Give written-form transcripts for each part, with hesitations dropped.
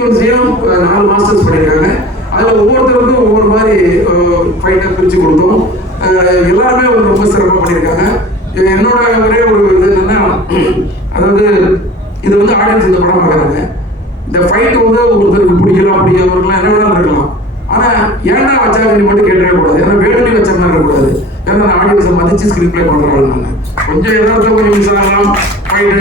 4 masters பண்ணியிருக்காங்க. அதில் ஒவ்வொருத்தருக்கும் ஒவ்வொரு மாதிரி ஃபைட்டை பிரித்து கொடுத்தோம். எல்லாருமே ரொம்ப சிறப்பாக பண்ணியிருக்காங்க. என்னோட ஒரே ஒரு இது என்னன்னா, அதாவது இது வந்து ஆடியன்ஸ் இந்த படம் பார்க்குறாங்க. இந்த ஃபைட் வந்து ஒருத்தருக்கு பிடிக்கலாம், பிடிக்காதவர்கள்லாம் என்ன வேணாலும் இருக்கலாம். ஆனால் ஏன்டா வச்சாங்க மட்டும் கேட்டவே கூடாது. ஏன்னா வேணும்னு வச்ச மாதிரி இருக்கக்கூடாது. ஏன்னா நான் ஆடியன்ஸை மதிச்சு ஸ்க்ரீன் பிளே பண்ணுறாங்க. நான் கொஞ்சம் எதாவது கொஞ்சம் மிஸ் ஆகலாம், ஃபைட்டு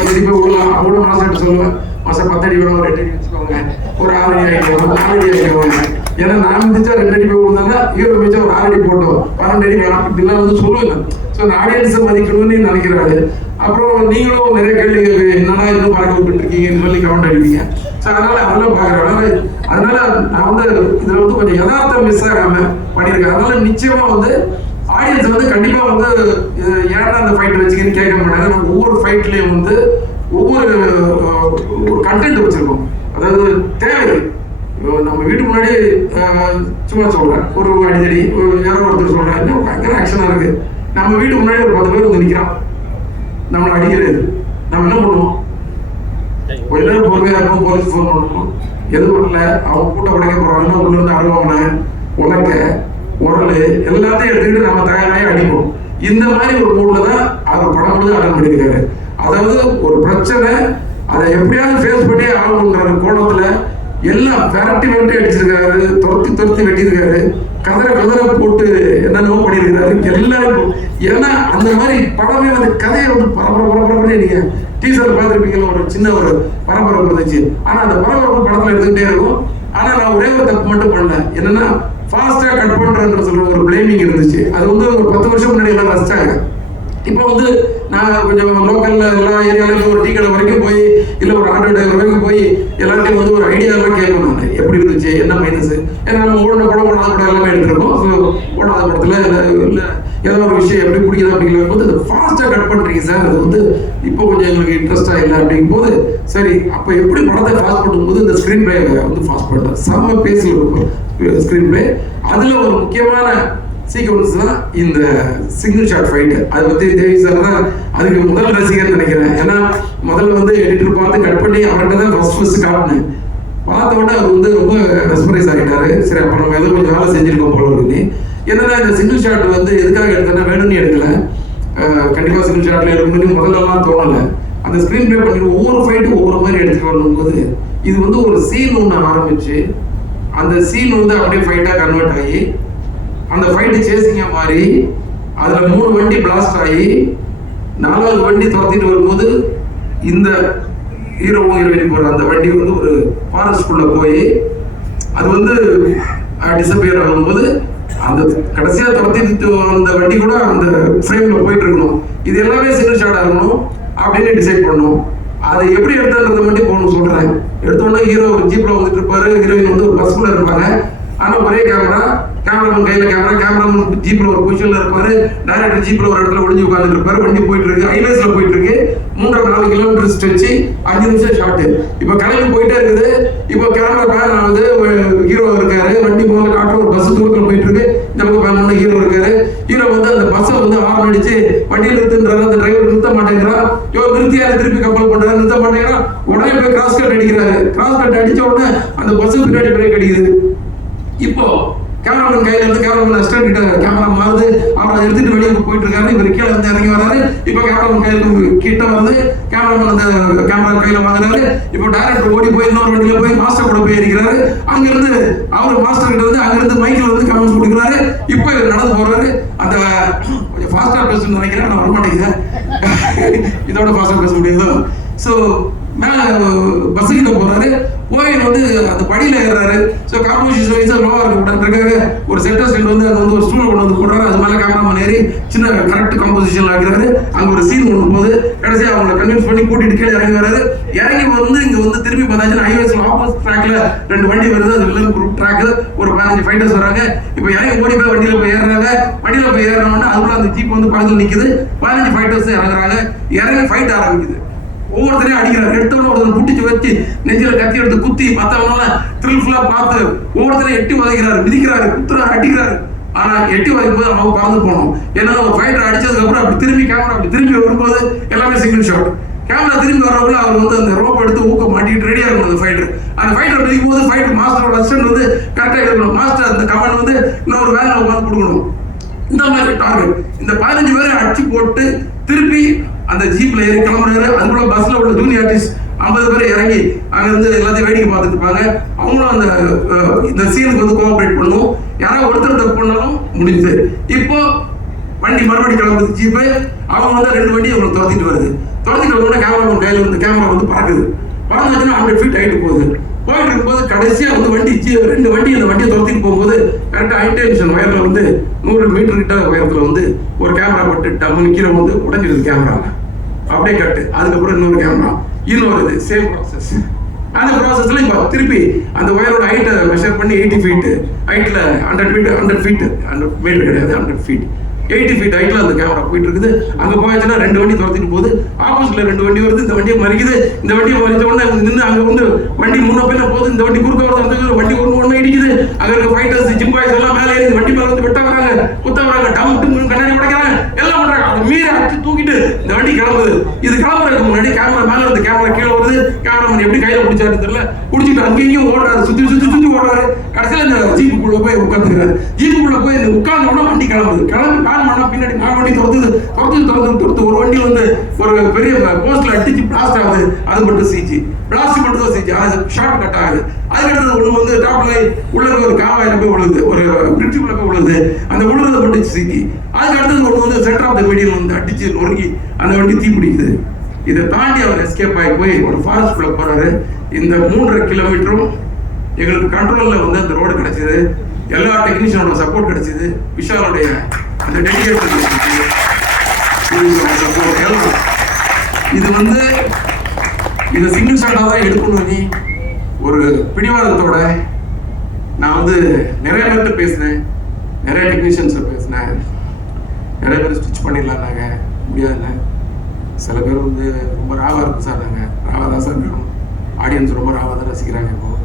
கண்டிப்பாக விடலாம். அவ்வளோ மாதம் சொல்லுவேன், மாதம் 10 அடி வேணும், ஒரு 8 அடி வச்சுக்கோங்க, ஒரு 6 அடி ஆகிடுவாங்க, 4 அடி ஆகிடுவாங்க. ஏன்னா நான் மிதிச்சா 2 அடி போய் விழுந்தாங்க, ஹீரோ மிதிச்சா ஒரு 6 அடி போட்டோம், 12 அடி வேணாம், இப்படிலாம் வந்து சொல்லுவேன். ஸோ அந்த ஆடியன்ஸை மதிக்கணும்னு நினைக்கிறாரு. அப்புறம் நீங்களும் நிறைய கேள்விகள் என்னன்னா இன்னும் பறக்க விட்டுட்டு இருக்கீங்கன்னு சொல்லி கமெண்ட் அடிப்பீங்க. ஸோ அதெல்லாம் பார்க்குறேன். அதனால நான் வந்து இதில் வந்து கொஞ்சம் யதார்த்தம் மிஸ் ஆகாம பண்ணியிருக்கேன். அதனால நிச்சயமா வந்து ஆடியன்ஸ் வந்து கண்டிப்பா வந்து ஏன்னா அந்த ஃபைட் வச்சுக்கின்னு கேட்க மாட்டாங்க. நம்ம ஒவ்வொரு ஃபைட்லயும் வந்து ஒவ்வொரு கண்டென்ட் வச்சிருக்கோம். அதாவது தேவை. நம்ம வீட்டுக்கு முன்னாடி சும்மா சொல்றேன், ஒரு அடிதடி யாரோ ஒருத்தர் சொல்றேன், பயங்கர ஆக்ஷனா இருக்கு. நம்ம வீட்டுக்கு முன்னாடி ஒரு 10 பேர் வந்து நிற்கிறான், நம்மளை அடிக்கிறது. நம்ம என்ன பண்ணுவோம்? கொஞ்ச நேரம் பொறுமையா இருக்கும், போலீஸ் ஃபோன் பண்ணணும். எது பண்ணல, அவங்க கூட்ட உடைக்க போறாங்கன்னா உள்ள இருந்து அழுவாங்க, உலக்க உரல் எல்லாத்தையும் எடுத்துக்கிட்டு நம்ம தயாராகி அடிப்போம். இந்த மாதிரி ஒரு மூட்ல தான் அவர் படம் முழுது அட்டன் பண்ணியிருக்காரு. அதாவது ஒரு பிரச்சனை, அதை எப்படியாவது ஃபேஸ் பண்ணி ஆகணுங்கிற கோணத்துல எல்லாம் விரட்டி அடிச்சிருக்காரு, துரத்தி வெட்டியிருக்காரு, கதரை போட்டு என்னென்னமோ பண்ணியிருக்காரு எல்லாருக்கும். ஏன்னா அந்த மாதிரி படமே வந்து கதையை வந்து பரபரப்பே நீங்க டீசர் பார்த்துருப்பீங்களா, ஒரு சின்ன ஒரு பரபரப்பு இருந்துச்சு. ஆனா அந்த பரபரப்பு படத்துல எடுத்துக்கிட்டே இருக்கும். ஆனா நான் ஒரே ஒரு தப்பு மட்டும் பண்ணல, என்னன்னா ஃபாஸ்டா கட் பண்றேன்ற சொல்ற ஒரு பிளேமிங் இருந்துச்சு. அது வந்து ஒரு 10 வருஷம் முன்னாடி எல்லாம் ரசிச்சாங்க. இப்போ வந்து நான் கொஞ்சம் லோக்கல்ல எல்லா ஏரியாலையும் ஒரு டீ கடை வரைக்கும் போய் இல்லை ஒரு ஆட்டோ டிரைவர் வரைக்கும் போய் எல்லாத்தையும் வந்து ஒரு ஐடியாலாம் கேட்பேன். நான் எப்படி இருந்துச்சு, என்ன மைனஸ், ஏன்னா நம்ம ஓடின படம் ஓடாத படம் எல்லாமே எடுத்துருக்கோம். ஸோ ஓடாத படத்துல இல்லை ஏதோ ஒரு விஷயம் எப்படி பிடிக்குது அப்படிங்கிற போது ஃபாஸ்ட்டாக கட் பண்ணுறீங்க சார், அது வந்து இப்போ கொஞ்சம் எங்களுக்கு இன்ட்ரெஸ்டாக இல்லை அப்படிங்கும் போது சரி அப்போ எப்படி படத்தை ஃபாஸ்ட் பண்ணும்போது இந்த ஸ்க்ரீன் பிளே வந்து ஃபாஸ்ட் பண்ணுறேன். செம்ம பேசி ஸ்க்ரீன் பிளே. அதில் ஒரு முக்கியமான சீக்வன்ஸ் தான் இந்த சிங்கிள் ஷாட் ஃபைட். அதை பற்றி தேவி சார் தான் அதுக்கு முதல் ரசிகர்னு நினைக்கிறேன். ஏன்னா முதல்ல வந்து எடிட்டர் பார்த்து கட் பண்ணி அவர்கிட்ட தான் ஃபர்ஸ்ட் காட்டினேன். பார்த்த உடனே அவர் வந்து ரொம்ப ரெஸ்பரைஸ் ஆகிட்டாரு. சரி அப்போ நம்ம எதுவும் கொஞ்சம் வேலை செஞ்சுருக்கோம் போல இருக்குன்னு. என்னன்னா இந்த சிங்கிள் ஷாட் வந்து எதுக்காக எடுத்தேன்னா வேணும்னு எடுக்கல, கண்டிப்பாக சிங்கிள் ஷாட்ல எடுக்கணும்னு முதல்லலாம் தோணலை. அந்த ஸ்க்ரீன் பிளே பண்ணிட்டு ஒவ்வொரு ஃபைட்டும் ஒவ்வொரு மாதிரி எடுத்துட்டு வரும்போது இது வந்து ஒரு சீன் ஒன்று ஆரம்பிச்சு அந்த சீன் வந்து அப்படியே ஃபைட்டாக கன்வெர்ட் ஆகி அந்த ஃபைட்டு சேசிங்கா மாறி அதுல 3 வண்டி பிளாஸ்ட் ஆகி 4வது வண்டி துரத்திட்டு வரும்போது இந்த ஹீரோயின் போற அந்த வண்டி வந்து ஒரு ஃபாரஸ்ட்குள்ள போய் அது வந்து டிசப்பியர் ஆகும்போது அந்த கடைசியா துரத்திட்டு அந்த வண்டி கூட அந்த ஃப்ரேம்ல போயிட்டு இருக்கணும். இது எல்லாமே சிங்கிள் ஷாட் ஆகணும் அப்படின்னு டிசைட் பண்ணணும். அதை எப்படி எடுத்தான்றத மட்டும் போகணும் சொல்றேன். எடுத்தோடனே ஹீரோ ஒரு ஜீப்ல வந்துட்டு இருப்பாரு, ஹீரோயின் வந்து ஒரு பஸ்ல இருப்பாங்க. ஆனா ஒரே கேமராமேன் கையில கேமராமேன் ஜீப்ல ஒரு பொசிஷன்ல இருப்பாரு, டைரக்டர் ஜீப்ல ஒரு இடத்துல ஒளிஞ்சு உட்கார்ந்துட்டு இருப்பாரு. வண்டி போயிட்டு இருக்கு, ஹைவேஸ்ல போயிட்டு இருக்கு, 3.5 கிலோமீட்டர் ஸ்ட்ரெச்சு, 5 நிமிஷம் ஷார்ட். இப்ப கிளம்பி போயிட்டே இருக்குது. இப்போ கேமரா பேன் ஆகுது, ஹீரோ இருக்காரு, வண்டி முதல்ல காட்டுற ஒரு பஸ் தூரத்துல போயிட்டு இருக்கு, இந்த பக்கம் பேன் பண்ண ஹீரோ இருக்காரு. ஹீரோ வந்து அந்த பஸ்ஸை வந்து ஹார்ன் அடிச்சு வண்டியில் நிறுத்துன்றாரு, அந்த டிரைவர் நிறுத்த மாட்டேங்கிறான். நிறுத்தியாரு, திருப்பி கப்பல் பண்றாரு, நிறுத்த மாட்டேங்கிறான். உடனே போய் கிராஸ் கட் அடிக்கிறாரு. கிராஸ் கட் அடிச்ச உடனே அந்த பஸ் பின்னாடி பிரேக் அடிக்குது. இப்போ கேமராமேன் கையில இருந்து கேமராமேன் அசிஸ்டன்ட் கிட்ட கேமரா மாறுது, அவர் அதை எடுத்துட்டு வெளியே போயிட்டு இருக்காரு. இவர் கீழே வந்து இறங்கி வராரு. இப்போ கேமராமேன் கையில கிட்ட வந்து கேமராமேன் அந்த கேமரா கையில வாங்குறாரு. இப்போ டைரக்டர் ஓடி போய் இன்னொரு வண்டியில போய் மாஸ்டர் கூட போய் இருக்கிறாரு. அங்கிருந்து அவர் மாஸ்டர் கிட்ட வந்து அங்கிருந்து மைக்கில் வந்து கமெண்ட்ஸ் கொடுக்குறாரு. இப்போ இவர் நடந்து போறாரு. அந்த கொஞ்சம் ஃபாஸ்டா பேசணும்னு நினைக்கிறேன், நான் வரமாட்டேங்குது, இதோட ஃபாஸ்டா பேச முடியாது. ஸோ மேல பஸ் கிட்ட போறாரு, போய் வந்து அந்த படியில ஏறாரு. ஸோ காம்போசிஷன் வைஸா லோவா இருக்க ஒரு சென்டர் ஸ்டேட் வந்து அது வந்து ஒரு ஸ்டூல் கொண்டு வந்து போடுறாரு. அது மேலே கேமராமேன் ஏறி சின்ன கரெக்ட் காம்போசிஷன் ஆகிறாரு. அங்கே ஒரு சீன் ஒன்று போது கடைசியாக அவங்களை கன்வின்ஸ் பண்ணி கூட்டிட்டு கீழே இறங்கி வராரு. இறங்கி வந்து இங்கே வந்து திரும்பி பார்த்தாச்சுன்னா ஹைவேஸ்ல ஆப்போசிட் ட்ராக்ல 2 வண்டி வருது. அது வில்லன் குரூப் ட்ராக், ஒரு 15 ஃபைட்டர்ஸ் வராங்க. இப்போ இறங்கி ஓடி போய் வண்டியில போய் ஏறுறாங்க. வண்டியில போய் ஏறினோன்னா அதுக்குள்ள அந்த ஜீப் வந்து பக்கத்தில் நிற்குது. 15 ஃபைட்டர்ஸ் இறங்குறாங்க. இறங்கி ஃபைட் ஆரம்பிக்குது. ஒவ்வொருத்தரையும் அடிக்கிறாரு. எடுத்தவன ஒருத்தர் புட்டிச்சு வச்சு நெஞ்சில கத்தி எடுத்து குத்தி மற்றவனால த்ரில்ஃபுல்லா பார்த்து ஒவ்வொருத்தரையும் எட்டி வதைக்கிறாரு, மிதிக்கிறாரு, குத்துறாரு, அடிக்கிறாரு. ஆனா எட்டி வதைக்கும் போது அவங்க பறந்து போகணும். ஏன்னா ஒரு ஃபைட்டர் அடிச்சதுக்கு அப்புறம் அப்படி திரும்பி கேமரா அப்படி திரும்பி வரும்போது எல்லாமே சிங்கிள் ஷாட். கேமரா திரும்பி வரவங்கள அவர் வந்து அந்த ரோப் எடுத்து ஊக்க மாட்டிக்கிட்டு ரெடியா இருக்கணும் அந்த ஃபைட்டர். அந்த அந்த ஃபைட்டர் பிடிக்கும் போது ஃபைட்டர் மாஸ்டரோட அசிஸ்டன்ட் வந்து கரெக்டாக எடுக்கணும். மாஸ்டர் அந்த கமெண்ட் வந்து இன்னொரு வேலை உட்காந்து கொடுக்கணும். இந்த மாதிரி டார்கெட். இந்த 15 பேரை அடிச்சு போட்டு திருப்பி அந்த ஜீப்ல ஏறி கிளம்புறாரு. அதுக்குள்ள பஸ்ல உள்ள ஜூனியர் ஆர்டிஸ்ட் 50 பேர் இறங்கி அங்க இருந்து எல்லாத்தையும் வேடிக்கை பார்த்துட்டு இருப்பாங்க. அவங்களும் அந்த இந்த சீனுக்கு வந்து கோஆபரேட் பண்ணும். யாராவது ஒருத்தர் தப்பு பண்ணாலும் முடிஞ்சு. இப்போ வண்டி மறுபடியும் கிளம்புது ஜீப்பு. அவங்க வந்து 2 வண்டி அவங்களை துரத்திட்டு வருது. துரத்திட்டு வந்தோடனே கேமரா கையில் வந்து கேமரா வந்து பறக்குது. பறந்துச்சுன்னா 100 ஃபீட் ஆகிட்டு போகுது. போயிட்டு இருக்கும்போது கடைசியாக வந்து வண்டி 2 வண்டி இந்த வண்டியை துரத்திட்டு போகும்போது கரெக்டாக ஹைடென்ஷன் வயரில் வந்து 100 மீட்டர் கிட்ட உயரத்தில் வந்து ஒரு கேமரா பட்டு டம்முன்னு கீழே வந்து உடஞ்சிடுது கேமரா. அப்படியே கட்டு. அதுக்கப்புறம் இன்னொரு கேமரா, இன்னொரு இது சேம் ப்ராசஸ். அந்த ப்ராசஸ்ல இப்போ திருப்பி அந்த ஒயரோட ஹைட்டை மெஷர் பண்ணி 80 ஃபீட் ஹைட்டில் 100 ஃபீட் 100 மீட்டர் கிடையாது 100 ஃபீட் 80 ஃபீட் ஹைட்ல அந்த கேமரா போயிட்டு இருக்குது. அங்கே போயாச்சுன்னா 2 வண்டி துரத்திட்டு போகுது. ஆப்போசிட்ல 2 வண்டி வருது. இந்த வண்டியை மறிக்குது. இந்த வண்டியை மறிச்ச உடனே நின்று அங்கே வந்து வண்டி முன்ன பின்ன போகுது. இந்த வண்டி குறுக்க வருது. அந்த வண்டி ஒன்று இடிக்குது. அங்கே இருக்க ஃபைட்டர்ஸ் ஜிம்பாய்ஸ் எல்லாம் மேலே ஏறி வண்டி மேலே வந்து வெட்ட வராங்க, குத்த வராங்க, டம் கண்ணாடி உடைக்கிறாங்க, எல்லாம் பண்றாங்க. அதை மீறி அடிச்சு தூக்கிட்டு இந்த வண்டி கிளம்புது. இது கிளம்புறதுக்கு முன்னாடி கேமரா மேலே இருந்து கேமரா கீழே வருது. கேமராமேன் எப்படி கையில பிடிச்சாரு தெரியல, பிடிச்சிட்டு அங்கேயும் ஓடுறாரு, சுத்தி ஓடுறாரு. கடைசியில் இந்த ஜீப்புக்குள்ள போய் உட்காந்துக்கிறாரு. ஜீப்புக்குள்ள போய் உட்கார்ந்த உடனே வண்டி கிளம்புது. கிளம்பி பின்னாடி 4 வண்டி துரத்து ஒரு வண்டி வந்து ஒரு பெரிய போஸ்ட்ல அடிச்சு பிளாஸ்ட் ஆகுது. அது மட்டும் சிஜி, பிளாஸ்ட் மட்டும் தான் சிஜி. அது ஷார்ட் கட் ஆகுது. அதுக்கடுத்தது ஒண்ணு வந்து டாப்ல உள்ள ஒரு காவாயில போய் விழுது, ஒரு பிரிட்ஜுக்குள்ள போய் விழுது. அந்த விழுறத மட்டும் சிஜி. அதுக்கு அடுத்தது ஒண்ணு வந்து சென்டர் ஆஃப் த மீடியம் வந்து அடிச்சு நொறுங்கி அந்த வண்டி தீ பிடிக்குது. இதை தாண்டி அவர் எஸ்கேப் ஆகி போய் ஒரு ஃபாரஸ்ட்குள்ள போறாரு. இந்த 3.5 கிலோமீட்டரும் எங்களுக்கு கண்ட்ரோல்ல வந்து அந்த ரோடு கிடைச்சது. எல்லா டெக்னீஷியனோட சப்போர்ட் கிடைச்சது. விஷாலுடைய அந்த டெடிகேஷன் இது வந்து இதை சிங்கிள் ஷாட்டாக தான் எடுக்கணும். நீ ஒரு பிடிவாதத்தோட நான் வந்து நிறைய பேர்கிட்ட பேசினேன், நிறைய டெக்னீஷியன்ஸை பேசினேன். நிறைய பேர் ஸ்டிச் பண்ணிடலான்னாங்க, முடியாதுண்ணே. சில பேர் வந்து ரொம்ப ராவாக இருக்கும் சார், நாங்கள் ராவாக தான் சார் வேணும். ஆடியன்ஸ் ரொம்ப ராவாக தான் ரசிக்கிறாங்க. இப்போ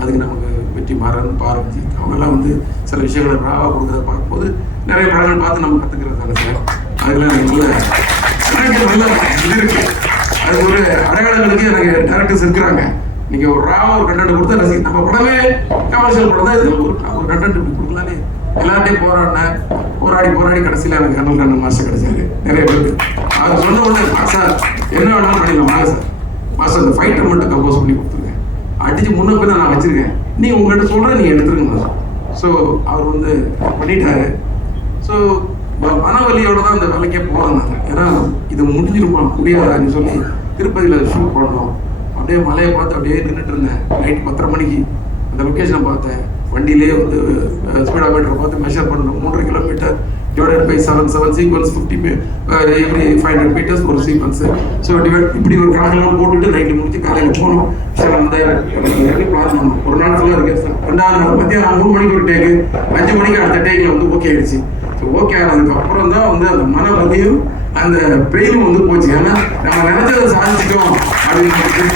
அதுக்கு நமக்கு வெற்றி மாறன் பாரஞ்சி அவங்கெல்லாம் வந்து சில விஷயங்களை ராவாக கொடுக்குறத பார்க்கும்போது நிறைய படங்கள் பார்த்து நம்ம கற்றுக்கிறது தானே சார். அதெல்லாம் எனக்கு நல்ல இது இருக்கு. அது ஒரு அடையாளங்களுக்கு எனக்கு டேரக்டர்ஸ் இருக்கிறாங்க. நீங்க ஒரு ராவா ஒரு கண்டென்ட் கொடுத்தா ரசிக்க. நம்ம படமே கமர்ஷியல் படம் தான். இது ஒரு கண்டென்ட் இப்படி கொடுக்கலான்னு எல்லார்ட்டையும் போராடி கடைசியில் எனக்கு கண்ணன் மாஸ்டர் கிடைச்சாரு. நிறைய பேருக்கு அவர் சொன்ன உடனே சார் என்ன வேணாலும் பண்ணிடலாம் வாங்க சார். மாஸ்டர் அந்த ஃபைட்டர் மட்டும் கம்போஸ் பண்ணி கொடுத்துருங்க, அடிச்சு முன்ன பின்ன நான் வச்சிருக்கேன், நீ உங்கள்கிட்ட சொல்ற நீங்க எடுத்துருங்க. ஸோ அவர் வந்து பண்ணிட்டாரு. ஸோ மனவலியோட தான் அந்த வேலைக்கே போகிறேன். ஏன்னா இது முடிஞ்சிருமா முடியாதான்னு சொல்லி திருப்பதியில் ஷூட் பண்ணோம். அப்படியே மலையை பார்த்து அப்படியே நின்றுட்டு இருந்தேன். நைட் 10:30 மணிக்கு அந்த லொக்கேஷனை பார்த்தேன். வண்டியிலே வந்து ஸ்பீடாமீட்டரை பார்த்து மெஷர் பண்ணோம். 3.5 kilometre divided by 7 sequence 50 every 500 metres ஒரு சீக்வன்ஸு. ஸோ இப்படி ஒரு கணக்கெல்லாம் போட்டுட்டு நைட்டு முடிச்சு காலையில் போனோம். சார் அந்த பிளான் பண்ணோம். ஒரு நாள் ஃபுல்லாக இருக்கேன் சார். 2ஆவது நாள் மத்தியானம் 3 மணிக்கு ஒரு டேக்கு, 5 மணிக்கு அடுத்த டேக்கில் வந்து ஓகே ஆயிடுச்சு. ஸோ ஓகே ஆனதுக்கு அப்புறம் தான் வந்து அந்த மன வலியும் அந்த பெயினும் வந்து போச்சு. ஏன்னா நம்ம நினைச்சதை சாதிச்சிட்டோம் அப்படின்னு.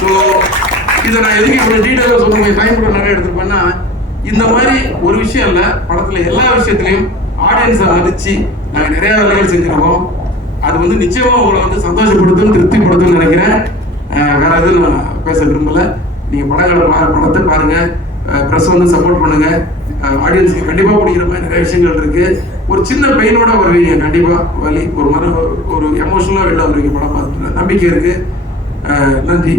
ஸோ இதை நான் எதுக்கு இப்போ டீட்டெயிலாக சொல்ல டைம் கூட நிறைய எடுத்துருப்பேன்னா, இந்த மாதிரி ஒரு விஷயம் இல்லை, படத்தில் எல்லா விஷயத்துலையும் ஆடியன்ஸை மதிச்சு நாங்கள் நிறையா வேலைகள் செஞ்சுருக்கோம். அது வந்து நிச்சயமாக உங்களை வந்து சந்தோஷப்படுத்தும் திருப்திப்படுத்தும்னு நினைக்கிறேன். வேற எதுவும் நான் பேச விரும்பலை. நீங்கள் படத்தை பாருங்கள், ப்ரெஸ் வந்து சப்போர்ட் பண்ணுங்கள். ஆடியன்ஸுக்கு கண்டிப்பாக பிடிக்கிற மாதிரி நிறைய விஷயங்கள் இருக்குது. ஒரு சின்ன பெயினோட வருவீங்க, கண்டிப்பாக வலி ஒரு எமோஷனலாக வெளில வருவீங்க படம் பார்த்துட்டு. நம்பிக்கை இருக்குது. நன்றி.